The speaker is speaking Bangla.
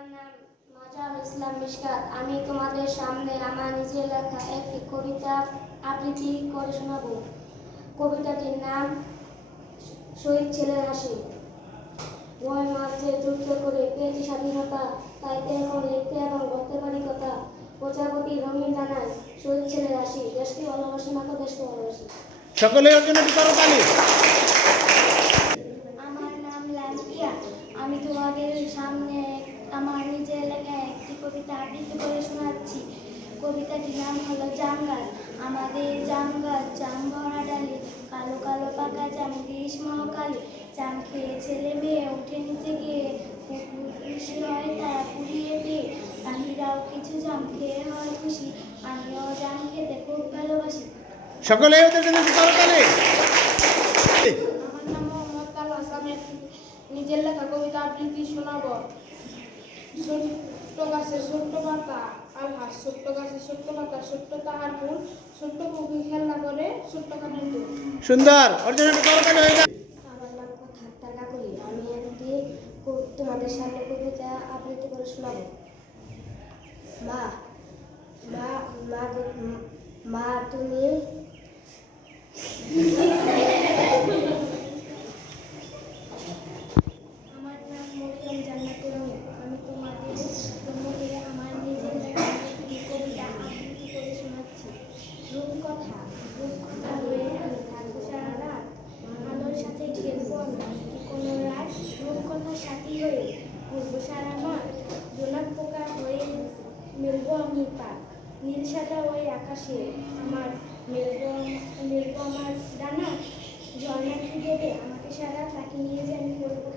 আমার নাম মাজার ইসলাম মিশকাত। আমি তোমাদের সামনে আমার নিজের লেখা একটি কবিতা আবৃত্তি করে শোনাবো। কবিতাটির নাম শহীদ ছেলের হাসি। ওই মাঝে যুদ্ধ করে পেয়েছি স্বাধীনতা, তাই তো এখন লিখতে এবং বলতে পারি কথা। প্রজাপতি রঙিন জানায় শহীদ ছেলের হাসি। দেশকে ভালোবাসি, মাকে দেশকে ভালোবাসি। সকলের জন্য একটি করতালি। আমার নাম লামিয়া। আমি তোমাদের সামনে আমার নিজের লেখা একটি কবিতা আবৃত্তি করে শোনাচ্ছি। কবিতাটির নাম হলো জাম গাছ। আমাদের জাম গাছ, জাম ভরা ডালে, কালো কালো পাকা জাম গ্রীষ্মকালে। জাম খেয়ে ছেলে মেয়ে উঠে নিচে গিয়ে খুশি হয় তারা পুড়িয়ে পেয়ে। পাখিরাও কিছু জাম খেয়ে হয় খুশি, আমিও জাম খেতে খুব ভালোবাসি। সকলের জন্য একটি করতালি। আমার নাম মোহাম্মদ কাল হাসান। নিজের লেখা কবিতা আবৃত্তি শোনাবো। ছোট্ট গাছে ছোট্ট পাতা আলহাস, ছোট্ট গাছে ছোট্ট পাতা, ছোট্ট তাহার ফুল, ছোট্ট পুকুর খেলনা করে, ছোট্ট কানের দুল। সুন্দর, ওর জন্য একটি করতালি হয়ে যায়। আমার নাম কথা কাকুলি। আমি একটি তোমাদের সামনে কবিতা আবৃত্তি করে শোনাবো। মা মা মা মা তুমি আমার নাম মরিয়ম জান্নাতুল রহমান। আমি তোমাদের সম্মুখে আমার নিজের লেখা একটি কবিতা আবৃত্তি করে শোনাচ্ছি। রূপকথা রূপকথা হয়ে আমি থাকবো সারা রাত, আলোর সাথে খেলবো আমি কোনো রাত, রূপকথার সাথী হয়ে ঘুরবো সারা মাঠ, জোনাক পোকা হয়ে মেলবো আমি পাক, নীল সাদা ওই আকাশে আমার মেলবো আমার ডানা, ঝর্ণা কি দেবে আমাকে সারা, তাকে নিয়ে যে আমি করবো